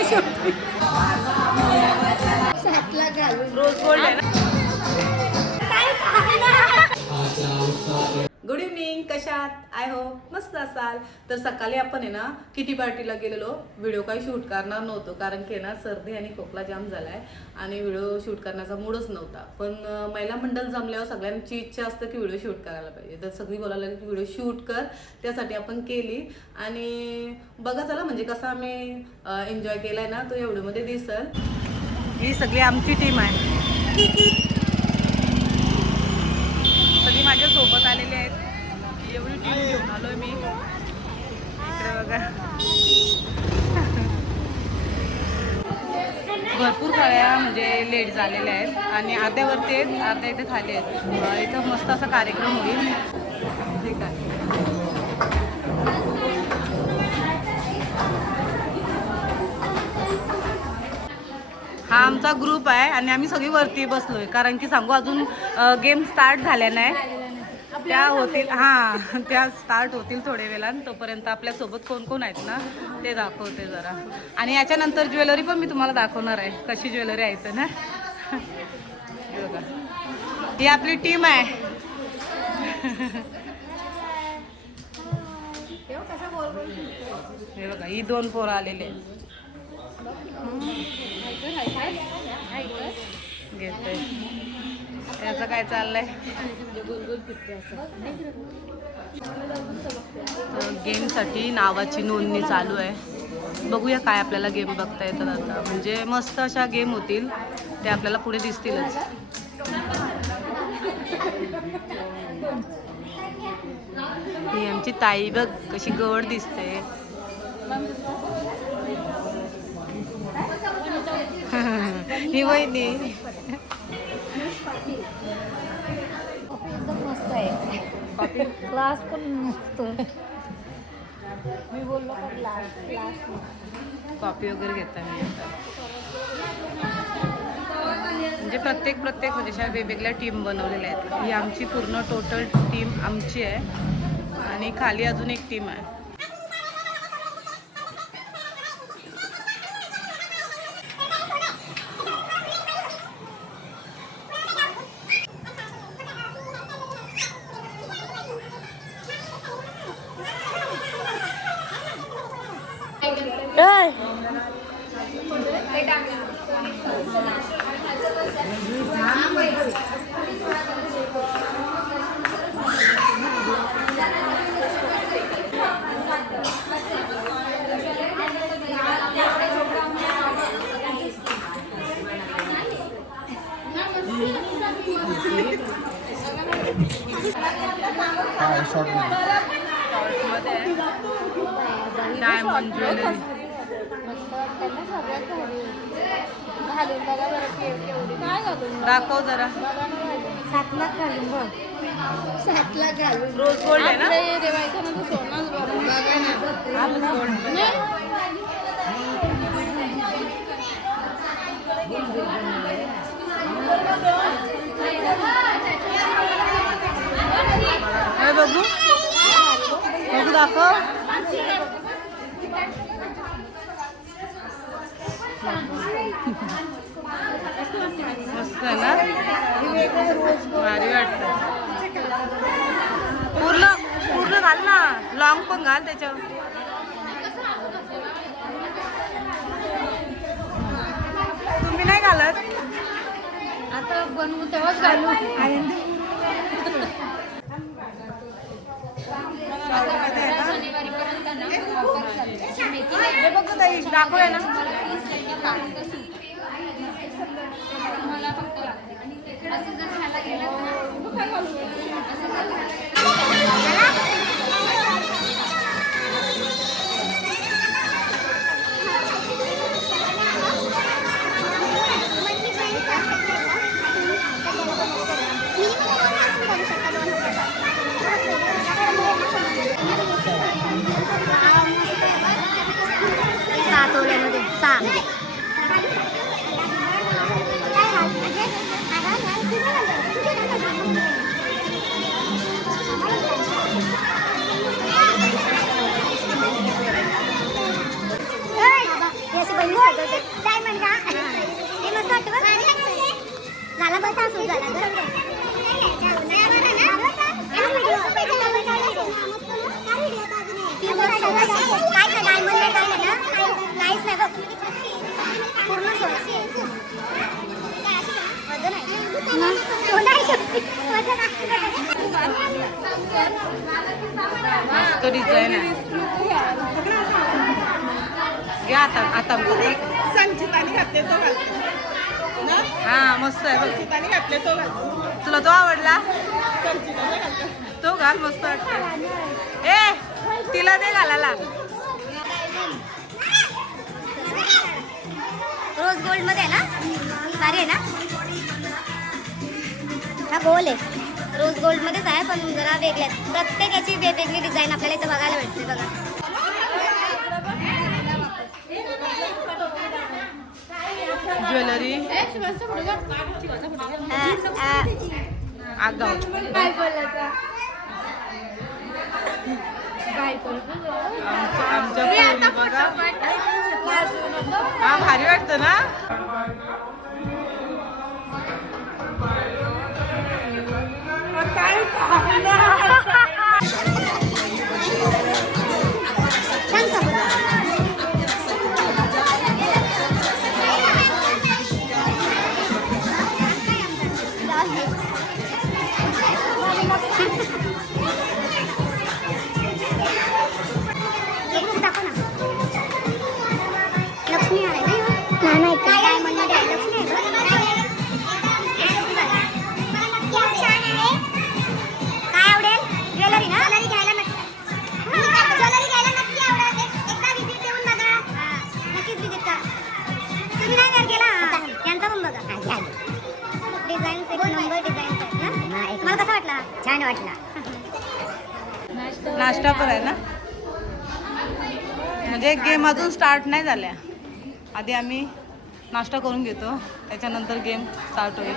काय शेवटी सातला घालून. रोज गोल्ड आहे ना गुड इव्हनिंग कशात? आय हो मस्त असाल. तर सकाळी आपण आहे ना किटी पार्टीला गेलेलो. व्हिडिओ काही शूट करणार नव्हतो कारण की ना सर्दी आणि खोकला जाम झाला आहे आणि व्हिडिओ शूट करण्याचा मूडच नव्हता. पण महिला मंडळ जमल्यावर सगळ्यांची इच्छा असते की व्हिडिओ शूट करायला पाहिजे. तर सगळी बोलायला लागली की व्हिडिओ शूट कर. त्यासाठी आपण केली. आणि बघा चला म्हणजे कसं आम्ही एन्जॉय केलाय ना तो या व्हिडिओमध्ये दिसल. ही सगळी आमची टीम आहे. माझ्या सोबत आलेले आहेत. एवढी टीम घेऊन आलोय मी. इकडे बघा. भरपूर गाड्या म्हणजे लेट झालेल्या आहेत. आणि अर्ध्यावरती आहेत. अर्ध्या इथे खाली आहेत. इथं मस्त असा कार्यक्रम होईल. ठीक आहे. हा आमचा ग्रुप आहे आणि आम्ही सगळी वरती बसलोय. कारण की सांगू अजून गेम स्टार्ट झाल्या नाही त्या होतील हा त्या स्टार्ट होतील थोड्या वेळान. तोपर्यंत आपल्यासोबत कोण कोण आहेत ना ते दाखवते जरा. आणि याच्यानंतर ज्वेलरी पण मी तुम्हाला दाखवणार आहे कशी ज्वेलरी आहे तर ना. हे बघा. ही आपली टीम आहे. हे बघा ही दोन पोरं आलेले आहेत. घेते. याचं काय चाललंय? गेमसाठी नावाची नोंदणी चालू आहे. बघूया काय आपल्याला गेम बघता येतात आता. म्हणजे मस्त अशा गेम होतील ते आपल्याला पुढे दिसतीलच. ही आमची ताई बघ कशी गवड दिसते. ही वहिनी. एकदम आहे क्लास पण नसतो. मी बोललो क्लास क्लास कॉपी वगैरे घेता मी म्हणजे प्रत्येक प्रत्येक म्हणजे अशा वेगवेगळ्या टीम बनवलेल्या आहेत. ही आमची पूर्ण टोटल टीम आमची आहे. आणि खाली अजून एक टीम आहे शॉर्टमध्ये आहे डायमंड ज्वेलरी मस्त त्यांना सगळ्यात भारी घालून बघा बरं केव- केवढी काय घालून दाखव जरा. सातला घालून बघ. सातला घालून. रोज गोल्ड आहे ना? सोनाच बघा. रोज गोल्ड हे बघू. बघू दाखव. मस्त ना भारी वाटत. पूर्ण पूर्ण घाल ना. लॉंग पण घाल त्याच्यावर. तुम्ही नाही घालत? आता बनवू तेव्हाच घालू. आहे ना हे दाखवूया ना. तो डिझाईन आहे. आता आता तो हा मस्त आहे तो तुला तो आवडला? तो घाल मस्त वाटतो ए तिला ते घालायला. रोज गोल्डमध्ये आहे ना? सारे आहे ना? हा गोल आहे. रोज गोल्ड मध्येच आहे पण जरा वेगळे आहेत प्रत्येक याची वेगवेगळी डिझाईन आपल्याला इथं बघायला भेटते बघा. ज्वेलरी. आगाव आमच्या बघा. हा भारी वाटतं ना? म्हणजे गेम अजून स्टार्ट नाही झाल्या. आधी आम्ही नाश्ता करून घेतो. त्याच्यानंतर गेम स्टार्ट होईल.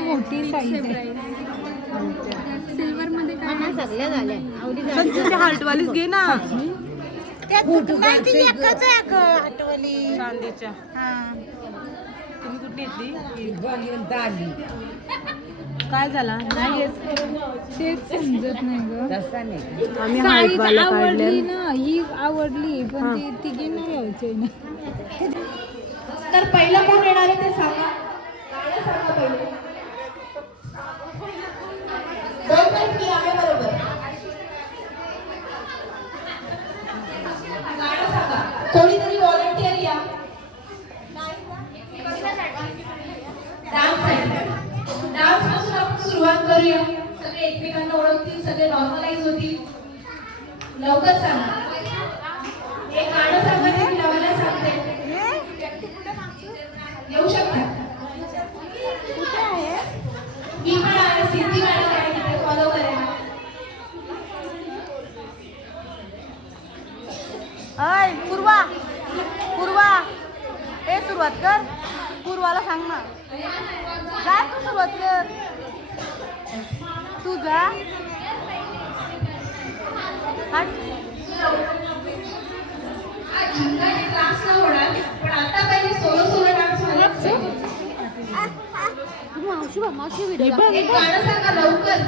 मोठी साईज आहे सिल्वर मध्ये काय? सगळ्या झाल्या. पण तुझी हार्टवालीच घे ना. आठवली. चांदीच्या. तुम्ही कुठली घेतली? काय झाला? तेच समजत नाही ग. आम्ही साईज आवडली ना ही आवडली पण ती तिघी नाही घ्यायची ना. तर पहिलं कोण येणार आहे ते सांगा. गाणं सांगा पहिले दोन मिनिट मी आहे बरोबर गाणं सांगा कोणीतरी व्हॉलंटियर या डान्स आहे डान्सपासून आपण सुरुवात करूया सगळे एकमेकांना ओळखतील सगळे नॉर्मलाइज होतील लवकर सांगा. गाणं सांगा ते लावायला सांगते. येऊ शकता? मी पण आहे सिद्धी तिथे फॉलो करेन. अय पूर्वा. पूर्वा. ए सुरुवात कर. पूर्वाला सांग ना. जा तू सुरुवात कर. तू जा. मावशी मावशी व्हिडिओ गाणं सांगा लवकर.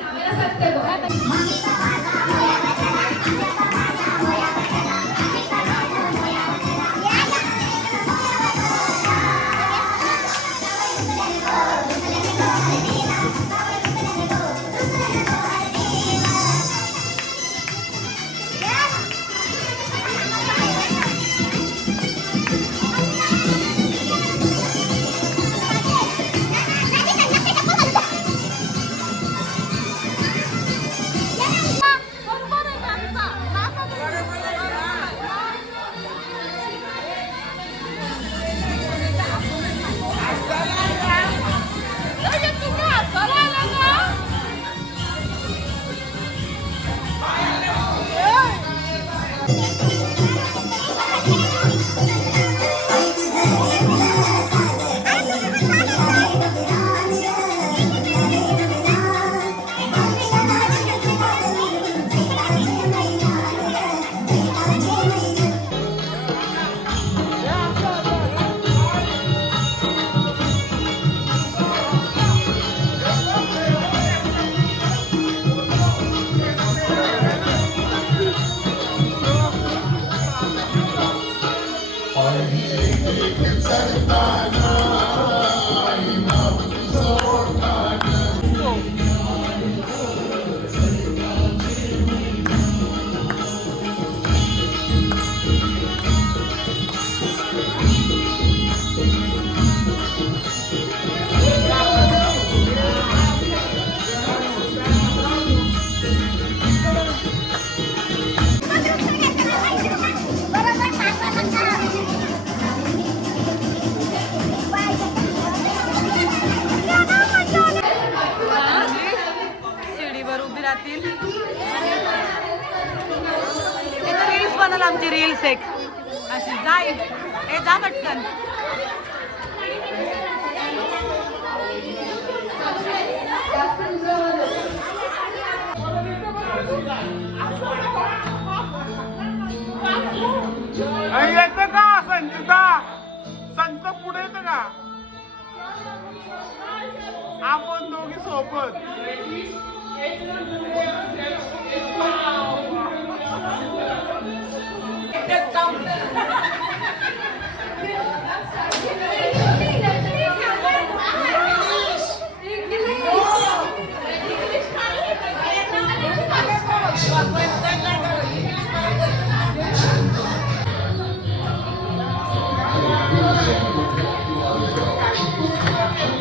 आम्हाला सांगते बघ. बरोबर सेक अशी जाय हे जा पटकन. येतं का संचिता? संत पुढे येतं का? आपण दोघी सोबत.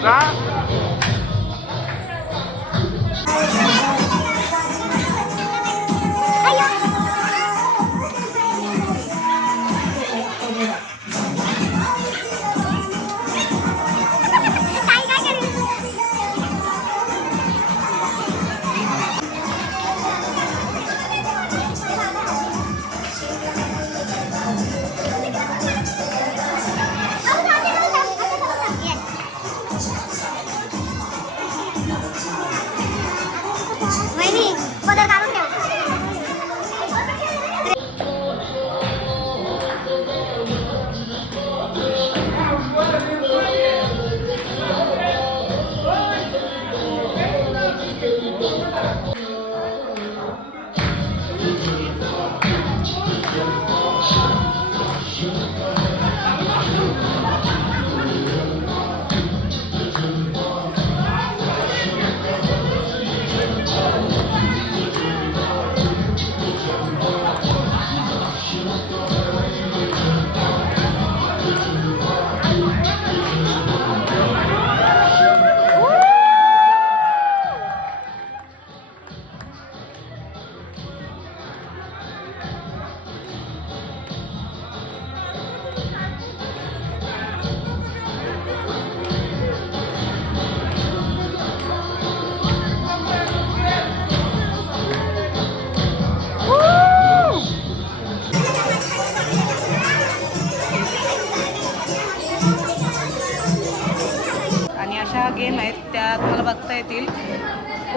जा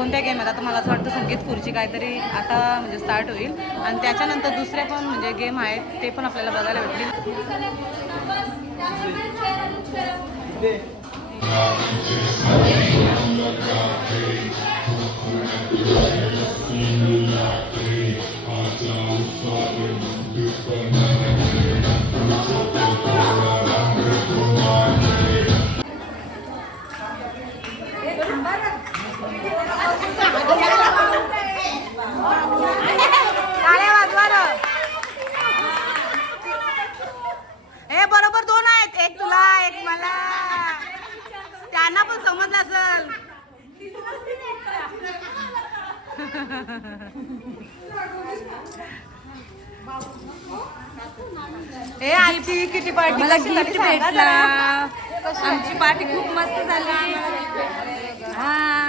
कोणत्या गेम आहेत? आता मला असं वाटतं संगीत खुर्ची काहीतरी आता म्हणजे स्टार्ट होईल. आणि त्याच्यानंतर दुसरे पण म्हणजे गेम आहेत ते पण आपल्याला बघायला भेटतील. हे बरोबर दोन आहेत. एक तुला एक मला. त्यांना पण समजलं असेल. हे किती पार्टी कशी झाली. आमची पार्टी खूप मस्त झाली. हा.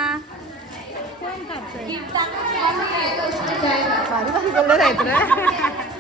भारी भारी बोललं जायचं रे.